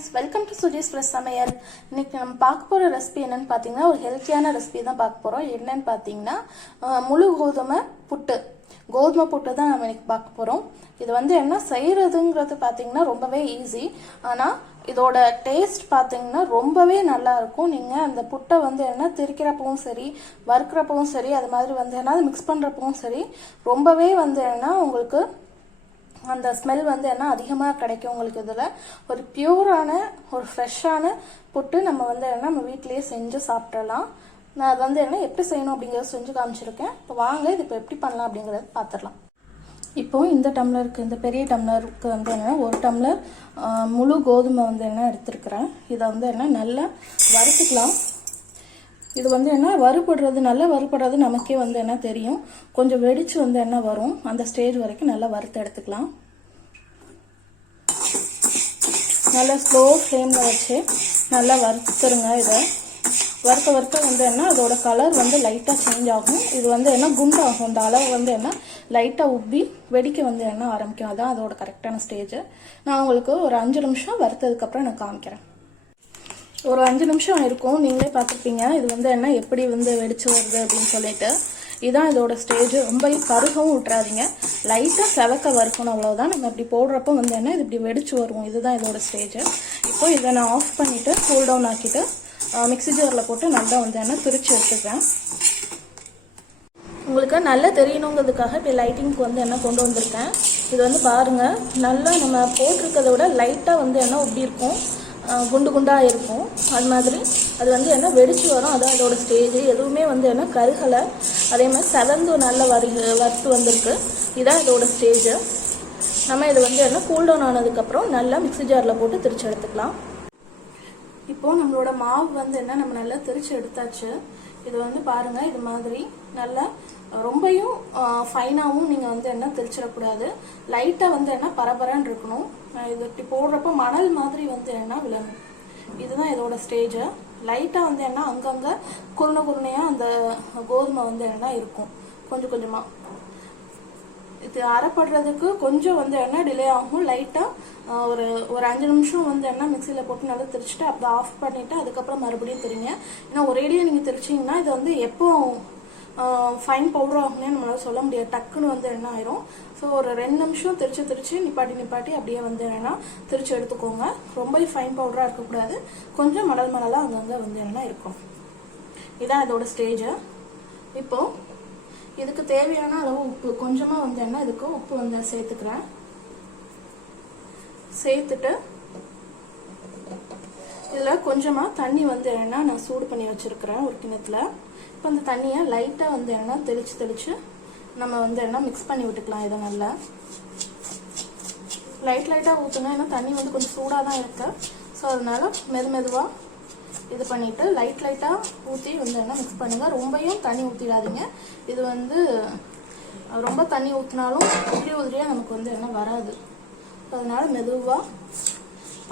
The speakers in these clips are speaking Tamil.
friends, welcome to Suji's Fresh சமையல். இன்னைக்கு நம்ம பார்க்க போற ரெசிபி என்னன்னு பாத்தீங்கன்னா ஒரு ஹெல்த்தியான ரெசிபி தான் பார்க்க போறோம். என்னன்னு பாத்தீங்கன்னா முழு கோதுமை புட்டு. கோதுமை புட்டு தான் நம்ம இன்னைக்கு பார்க்க போறோம். இது வந்து என்ன செய்யறதுங்கிறது பாத்தீங்கன்னா ரொம்பவே ஈஸி. ஆனா இதோட டேஸ்ட் பாத்தீங்கன்னா ரொம்பவே நல்லா இருக்கும். நீங்க அந்த புட்டை வந்து என்ன திரிக்கிறப்பவும் சரி, வறுக்கிறப்பவும் சரி, அது மாதிரி வந்து என்ன மிக்ஸ் பண்றப்பவும் சரி, ரொம்பவே வந்து என்ன உங்களுக்கு அந்த ஸ்மெல் வந்து என்ன அதிகமாக கிடைக்கும் உங்களுக்கு. இதில் ஒரு பியூரான ஒரு ஃப்ரெஷ்ஷான புட்டு நம்ம வந்து என்ன நம்ம வீட்டிலேயே செஞ்சு சாப்பிடலாம். நான் அது வந்து என்ன எப்படி செய்யணும் அப்படிங்கிறத செஞ்சு காமிச்சிருக்கேன். இப்போ வாங்க இது இப்போ எப்படி பண்ணலாம் அப்படிங்கிறத பார்த்துடலாம். இப்போ இந்த டம்ளருக்கு, இந்த பெரிய டம்ளருக்கு வந்து என்ன ஒரு டம்ளர் முழு கோதுமை வந்து என்ன எடுத்துருக்கிறேன். இதை வந்து என்ன நல்லா வறுத்துக்கலாம். இது வந்து என்ன வறுபடுறது, நல்லா வறுபடுறது நமக்கே வந்து என்ன தெரியும். கொஞ்சம் வெடிச்சு வந்து என்ன வரும், அந்த ஸ்டேஜ் வரைக்கும் நல்லா வறுத்து எடுத்துக்கலாம். நல்லா ஸ்லோ ஃப்ளேமில் வச்சு நல்லா வறுத்துருங்க. இதை வறுத்த வந்து என்ன அதோட கலர் வந்து லைட்டாக சேஞ்ச் ஆகும். இது வந்து என்ன குண்டாகும். இந்த அளவு வந்து என்ன லைட்டாக உப்பி வெடிக்க வந்து என்ன ஆரம்பிக்கும். அதான் அதோட கரெக்டான ஸ்டேஜ். நான் உங்களுக்கு ஒரு 5 நிமிஷம் வறுத்ததுக்கப்புறம் நான் காமிக்கிறேன். ஒரு 5 நிமிஷம் இருக்கும், நீங்களே பார்த்துருப்பீங்க. இது வந்து என்ன எப்படி வந்து வெடிச்சு வருது அப்படின்னு சொல்லிட்டு. இதுதான் இதோட ஸ்டேஜ். ரொம்ப கருகவும் விட்டுறாதீங்க, லைட்டாக செவக்க வறுக்கணும், அவ்வளோதான். நம்ம இப்படி போடுறப்போ வந்து என்ன இது இப்படி வெடிச்சு வரும். இதுதான் இதோட ஸ்டேஜ். இப்போ இதை நான் ஆஃப் பண்ணிவிட்டு கூல் டவுன் ஆக்கிட்டு மிக்ஸி ஜாரில் போட்டு நல்லா வந்து என்ன பிரித்து எடுத்துக்கிறேன். உங்களுக்கு நல்லா தெரியணுங்கிறதுக்காக இப்போ லைட்டிங்க்கு வந்து என்ன கொண்டு வந்திருக்கேன். இது வந்து பாருங்கள், நல்லா நம்ம போட்டிருக்கிறத விட லைட்டாக வந்து என்ன உப்பி இருக்கும், குண்டு குண்டாக இருக்கும். அது மாதிரி அது வந்து என்ன வெடிச்சு வரும். அதான் அதோட ஸ்டேஜ். எதுவுமே வந்து என்ன கருகலை, அதே மாதிரி செவந்து நல்ல வறுத்து வந்திருக்கு. இதுதான் இதோட ஸ்டேஜ். நம்ம இது வந்து என்ன கூல் டவுன் ஆனதுக்கப்புறம் நல்லா மிக்ஸி ஜாரில் போட்டு திரிச்சு எடுத்துக்கலாம். இப்போது நம்மளோட மாவு வந்து என்ன நம்ம நல்லா திரிச்சு எடுத்தாச்சு. இது வந்து பாருங்கள், இது மாதிரி நல்லா ரொம்பையும் ஃபைனாகவும் நீங்கள் வந்து என்ன திரிச்சிடக்கூடாது. லைட்டாக வந்து என்ன பரபரன்னு இருக்கணும். இது இப்படி போடுறப்ப மணல் மாதிரி வந்து என்ன விழணும். இதுதான் இதோட ஸ்டேஜ். லைட்டாக வந்து என்ன அங்கங்கே குருணையாக அந்த கோதுமை வந்து என்ன இருக்கும் கொஞ்சம் கொஞ்சமாக. இது அரைப்படுறதுக்கு கொஞ்சம் வந்து என்ன டிலே ஆகும். லைட்டாக ஒரு 5 நிமிஷம் வந்து என்ன மிக்சியில் போட்டு நல்லா திரிச்சிட்டு அப்படி ஆஃப் பண்ணிவிட்டு அதுக்கப்புறம் மறுபடியும் திரிங்க. ஏன்னா ஒரேடியாக நீங்கள் திரிச்சிங்கன்னா இது வந்து எப்போ ஃபைன் பவுடர் ஆகும்னே நம்மளால சொல்ல முடியாது. டக்குன்னு வந்து என்ன ஆயிரும். ஸோ ஒரு 2 நிமிஷம் திரிச்சு நிப்பாட்டி அப்படியே வந்து என்னன்னா திரிச்சு எடுத்துக்கோங்க. ரொம்ப ஃபைன் பவுடராக இருக்கக்கூடாது, கொஞ்சம் மணலாக அங்கங்கே வந்து என்ன இருக்கும். இதான் இதோட ஸ்டேஜ். இப்போ இதுக்கு தேவையான அளவு உப்பு கொஞ்சமாக வந்து என்ன இதுக்கு உப்பு வந்து சேர்த்துக்கிறேன். சேர்த்துட்டு இதில் கொஞ்சமாக தண்ணி வந்து என்ன நான் சூடு பண்ணி வச்சுருக்கிறேன் ஒரு கிணத்துல. இப்போ அந்த தண்ணியை லைட்டாக வந்து என்ன தெளிச்சு நம்ம வந்து என்ன மிக்ஸ் பண்ணி விட்டுக்கலாம். இதை நல்லா லைட்டாக ஊற்றுங்க. ஏன்னா தண்ணி வந்து கொஞ்சம் சூடாக தான் இருக்கு. ஸோ அதனால மெதுவாக இது பண்ணிவிட்டு லைட்டாக ஊற்றி வந்து என்ன மிக்ஸ் பண்ணுங்கள். ரொம்பையும் தண்ணி ஊற்றிடாதீங்க. இது வந்து ரொம்ப தண்ணி ஊற்றினாலும் உதிரியாக நமக்கு வந்து என்ன வராது. அதனால மெதுவாக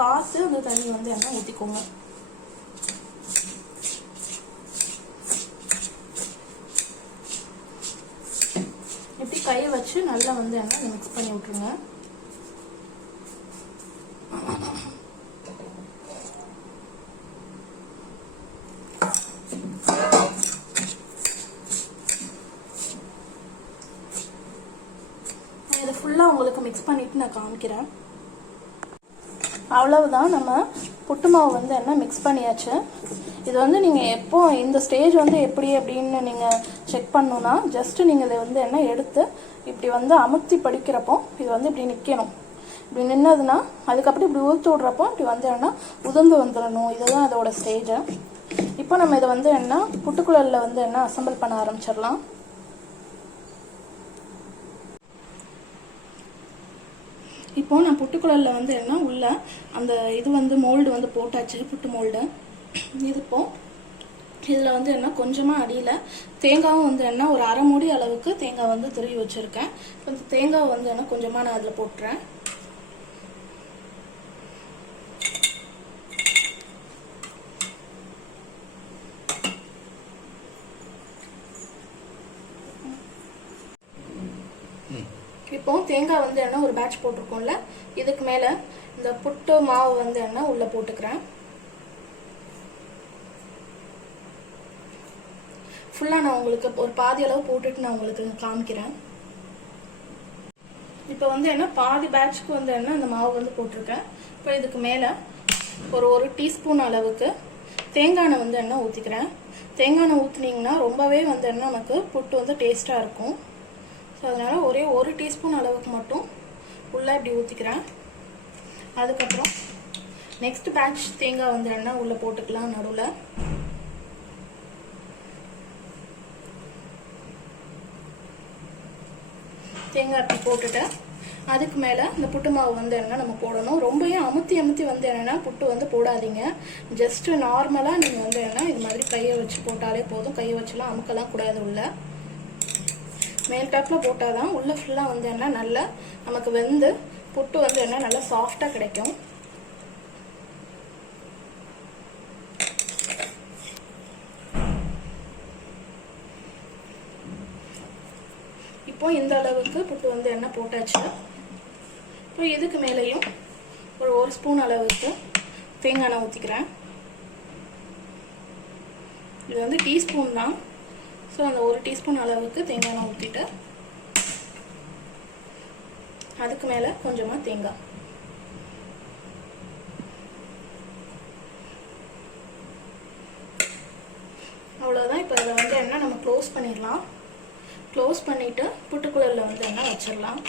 பார்த்து அந்த தண்ணி வந்து என்ன ஊற்றிக்கோங்க. இப்படி கையை வச்சு நல்லா வந்து என்ன மிக்ஸ் பண்ணி விட்டுருங்க. இதை ஃபுல்லாக உங்களுக்கு மிக்ஸ் பண்ணிவிட்டு நான் காமிக்கிறேன். அவ்வளவுதான், நம்ம புட்டு மாவு வந்து என்ன மிக்ஸ் பண்ணியாச்சு. இது வந்து நீங்கள் எப்போ இந்த ஸ்டேஜ் வந்து எப்படி அப்படின்னு நீங்கள் செக் பண்ணணுன்னா ஜஸ்ட்டு நீங்கள் இதை வந்து என்ன எடுத்து இப்படி வந்து அமுத்தி படிக்கிறப்போ இது வந்து இப்படி நிற்கணும். இப்படி நின்னதுன்னா அதுக்கப்புறம் இப்படி ஊற்றி விட்றப்போ இப்படி வந்து என்ன உதிர்ந்து வந்துடணும். இதுதான் அதோட ஸ்டேஜ். இப்போ நம்ம இதை வந்து என்ன புட்டுக்குழலில் வந்து என்ன அசம்பிள் பண்ண ஆரம்பிச்சிடலாம். இப்போ நான் புட்டுக்குழலில் வந்து என்ன உள்ள அந்த இது வந்து மோல்டு வந்து போட்டாச்சு, புட்டு மோல்டு. இது இப்போ இதில் வந்து என்ன கொஞ்சமாக அடியில் தேங்காவும் வந்து என்ன ஒரு அரை மூடி அளவுக்கு தேங்காய் வந்து துருவி வச்சுருக்கேன். இப்போ இந்த தேங்காய் வந்து என்ன கொஞ்சமாக நான் அதில் போட்டுறேன். இப்போ தேங்காய் வந்து என்ன ஒரு பேட்ச் போட்டிருக்கோம்ல, இதுக்கு மேலே இந்த புட்டு மாவு வந்து என்ன உள்ளே போட்டுக்கிறேன். ஃபுல்லாக நான் உங்களுக்கு ஒரு பாதி அளவு போட்டுட்டு நான் உங்களுக்கு காமிக்கிறேன். இப்போ வந்து என்ன பாதி பேட்ச்க்கு வந்து என்ன அந்த மாவு வந்து போட்டிருக்கேன். இப்போ இதுக்கு மேலே ஒரு டீஸ்பூன் அளவுக்கு தேங்காய் எண்ணெய் வந்து என்ன ஊற்றிக்கிறேன். தேங்காய் எண்ணெய் ஊற்றினீங்கன்னா ரொம்பவே வந்து என்ன நமக்கு புட்டு வந்து டேஸ்ட்டாக இருக்கும். ஸோ அதனால் ஒரே 1 டீஸ்பூன் அளவுக்கு மட்டும் உள்ளே இப்படி ஊற்றிக்கிறேன். அதுக்கப்புறம் நெக்ஸ்ட் பேட்ச் தேங்காய் வந்து என்ன உள்ளே போட்டுக்கலாம். நடுவில் தேங்காய் அப்படி போட்டுட்டு அதுக்கு மேலே இந்த புட்டு மாவு வந்து என்ன நம்ம போடணும். ரொம்பவே அமுத்தி வந்து என்னென்னா புட்டு வந்து போடாதீங்க. ஜஸ்ட்டு நார்மலாக நீங்கள் வந்து என்ன இது மாதிரி கையை வச்சு போட்டாலே போதும். கையை வச்சுலாம் அமுக்கலாம் கூடாது. உள்ள மேல் டாப்பில் போட்டால் தான் உள்ளே ஃபுல்லாக வந்து என்ன நல்லா நமக்கு வெந்து புட்டு வந்து என்ன நல்லா சாஃப்டாக கிடைக்கும். இப்போ இந்த அளவுக்கு புட்டு வந்து என்ன போட்டாச்சு. இப்போ இதுக்கு மேலேயும் ஒரு ஸ்பூன் அளவுக்கு தேங்காய் எண்ணெய் ஊற்றிக்கிறேன். இது வந்து டீஸ்பூன் தான். ஸோ அந்த 1 டீஸ்பூன் அளவுக்கு தேங்காய் எண்ணெய் ஊற்றிட்டு அதுக்கு மேலே கொஞ்சமாக தேங்காய். அவ்வளோதான். இப்போ இதை வந்து என்ன நம்ம க்ளோஸ் பண்ணிடலாம். க்ளோஸ் பண்ணிவிட்டு புட்டுக்குழலில் வந்து என்ன வச்சிடலாம்.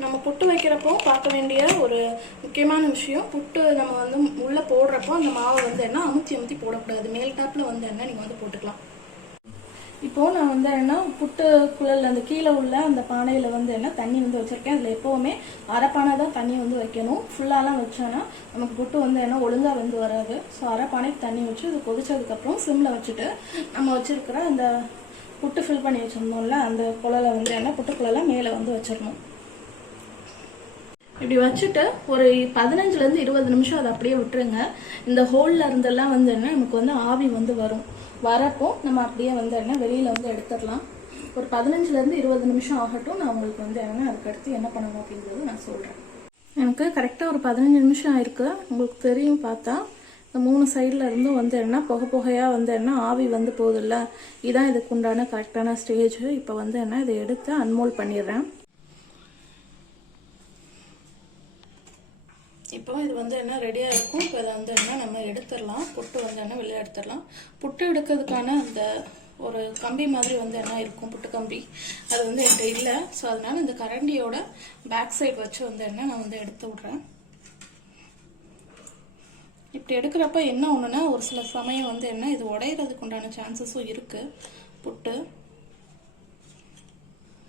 நம்ம புட்டு வைக்கிறப்போ பார்க்க வேண்டிய ஒரு முக்கியமான விஷயம், புட்டு நம்ம வந்து உள்ளே போடுறப்போ அந்த மாவை வந்து என்ன அமுத்தி போடக்கூடாது. மேல் டாப்பில் வந்து என்ன நீங்கள் வந்து போட்டுக்கலாம். இப்போது நான் வந்து என்ன புட்டு குழல் அந்த கீழே உள்ள அந்த பானையில் வந்து என்ன தண்ணி வந்து வச்சுருக்கேன். அதில் எப்போவுமே அரைப்பானை தான் தண்ணி வந்து வைக்கணும். ஃபுல்லாலாம் வச்சோன்னா நமக்கு புட்டு வந்து என்ன ஒழுங்காக வந்து வராது. ஸோ அரைப்பானைக்கு தண்ணி வச்சு இது கொதிச்சதுக்கப்புறம் சிம்மில் வச்சுட்டு நம்ம வச்சுருக்கிற அந்த புட்டு ஃபில் பண்ணி வச்சுருந்தோம்ல அந்த குழலை வந்து என்ன புட்டு குழலை மேலே வந்து வச்சிடணும். இப்படி வச்சுட்டு ஒரு 15லேருந்து 20 நிமிஷம் அதை அப்படியே விட்டுருங்க. இந்த ஹோலில் இருந்தெல்லாம் வந்து என்ன நமக்கு வந்து ஆவி வந்து வரும். வரப்போ நம்ம அப்படியே வந்து என்ன வெளியில் வந்து எடுத்துடலாம். ஒரு 15லேருந்து 20 நிமிஷம் ஆகட்டும். நான் உங்களுக்கு வந்து என்ன அதுக்கடுத்து என்ன பண்ணணும் அப்படிங்கிறது நான் சொல்கிறேன். எனக்கு கரெக்டாக ஒரு 15 நிமிஷம் ஆயிருக்கு. உங்களுக்கு தெரியும் பார்த்தா இந்த 3 சைடில் இருந்தும் வந்து என்ன புகையாக வந்து என்ன ஆவி வந்து போகுதில்ல. இதுதான் இதுக்கு உண்டான கரெக்டான ஸ்டேஜ். இப்போ வந்து என்ன இதை எடுத்து அன்மோல்ட் பண்ணிடுறேன். இப்போ இது வந்து என்ன ரெடியாக இருக்கும். இப்போ இதை வந்து என்ன நம்ம எடுத்துடலாம். புட்டு வந்து என்ன வெளியே எடுத்துடலாம். புட்டு எடுக்கிறதுக்கான அந்த ஒரு கம்பி மாதிரி வந்து என்ன இருக்கும் புட்டு கம்பி, அது வந்து என்கிட்ட இல்லை. ஸோ அதனால இந்த கரண்டியோட பேக் சைடு வச்சு வந்து என்ன நான் வந்து எடுத்து விட்றேன். இப்படி எடுக்கிறப்ப என்ன ஒன்றுனா ஒரு சில சமயம் வந்து என்ன இது உடையிறதுக்கு உண்டான சான்சஸும் இருக்குது புட்டு.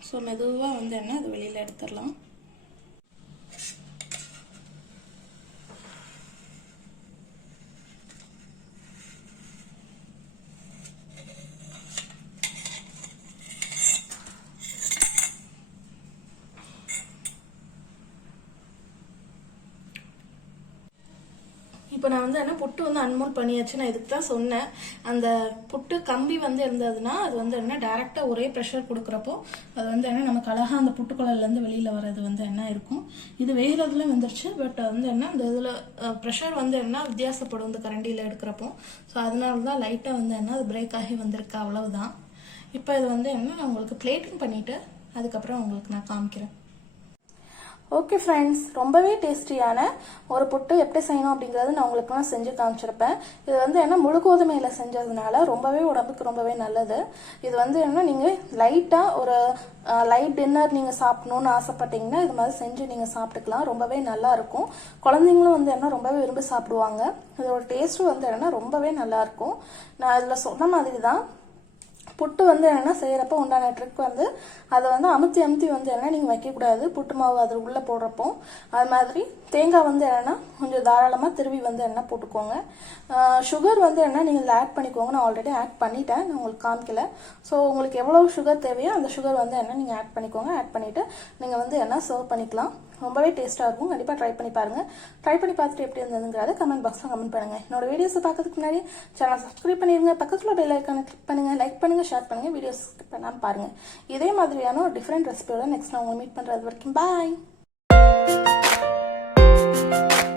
ஸோ மெதுவாக வந்து என்ன அது வெளியில் எடுத்துடலாம். இப்போ நான் வந்து என்ன புட்டு வந்து அன்மோல் பண்ணியாச்சு. நான் இதுக்கு தான் சொன்னேன், அந்த புட்டு கம்பி வந்து இருந்ததுன்னா அது வந்து என்ன டைரெக்டாக ஒரே ப்ரெஷர் கொடுக்குறப்போ அது வந்து என்ன நமக்கு அழகாக அந்த புட்டுக்குழல்லேருந்து வெளியில் வர்றது வந்து என்ன இருக்கும். இது வேகிறதுல வந்துருச்சு. பட் வந்து என்ன அந்த இதில் ப்ரெஷர் வந்து என்ன வித்தியாசப்படும் இந்த கரண்டியில் எடுக்கிறப்போ. ஸோ அதனால தான் லைட்டாக வந்து என்ன அது பிரேக் ஆகி வந்திருக்கு. அவ்வளவுதான். இப்போ இது வந்து என்ன நான் உங்களுக்கு பிளேட்டிங் பண்ணிவிட்டு அதுக்கப்புறம் உங்களுக்கு நான் காமிக்கிறேன். ஓகே ஃப்ரெண்ட்ஸ், ரொம்பவே டேஸ்டியான ஒரு புட்டு எப்படி செய்யணும் அப்படிங்கிறது நான் உங்களுக்கு நான் செஞ்சு காமிச்சிருப்பேன். இது வந்து என்ன முழு கோதுமையில் செஞ்சதுனால ரொம்பவே உடம்புக்கு ரொம்பவே நல்லது. இது வந்து என்ன நீங்கள் லைட்டாக ஒரு லைட் டின்னர் நீங்கள் சாப்பிடணுன்னு ஆசைப்பட்டீங்கன்னா இது மாதிரி செஞ்சு நீங்கள் சாப்பிட்டுக்கலாம். ரொம்பவே நல்லாயிருக்கும். குழந்தைங்களும் வந்து என்ன ரொம்பவே விரும்பி சாப்பிடுவாங்க. இதோட டேஸ்ட்டும் வந்து என்ன ரொம்பவே நல்லாயிருக்கும். நான் இதில் சொன்ன மாதிரி தான் புட்டு வந்து என்னென்னா செய்கிறப்போ உண்டான ட்ரிக் வந்து அதை வந்து அமுத்தி வந்து என்ன நீங்கள் வைக்கக்கூடாது. புட்டு மாவு அது உள்ளே போடுறப்போ அது மாதிரி தேங்காய் வந்து என்னென்னா கொஞ்சம் தாராளமாக திருவி வந்து என்ன போட்டுக்கோங்க. சுகர் வந்து என்ன நீங்கள் ஆட் பண்ணிக்கோங்க. நான் ஆல்ரெடி ஆட் பண்ணிட்டேன், நான் உங்களுக்கு காமிக்கல. ஸோ உங்களுக்கு எவ்வளோ சுகர் தேவையோ அந்த சுகர் வந்து என்ன நீங்கள் ஆட் பண்ணிக்கோங்க. ஆட் பண்ணிவிட்டு நீங்கள் வந்து என்ன சர்வ் பண்ணிக்கலாம். ரொம்பவே டேஸ்ட்டாக இருக்கும். கண்டிப்பாக ட்ரை பண்ணி பாருங்கள். ட்ரை பண்ணி பார்த்துட்டு எப்படி இருந்ததுங்கிறத கமெண்ட் பாக்ஸில் கமெண்ட் பண்ணுங்கள். என்னோட வீடியோஸை பார்க்கறதுக்கு முன்னாடி சேனல் சப்ஸ்கிரைப் பண்ணிடுங்க. பக்கத்தில் பெல் ஐக்கானை கிளிக் பண்ணுங்கள். லைக் பண்ணுங்கள், ஷேர் பண்ணுங்கள். வீடியோஸ் ஸ்கிப் பண்ணாமல் பாருங்கள். இதே மாதிரியான ஒரு டிஃப்ரெண்ட் ரெசிபியோட நெக்ஸ்ட் நான் உங்களை மீட் பண்ணுறது வரைக்கும் பாய். பண்ணுங்கள்.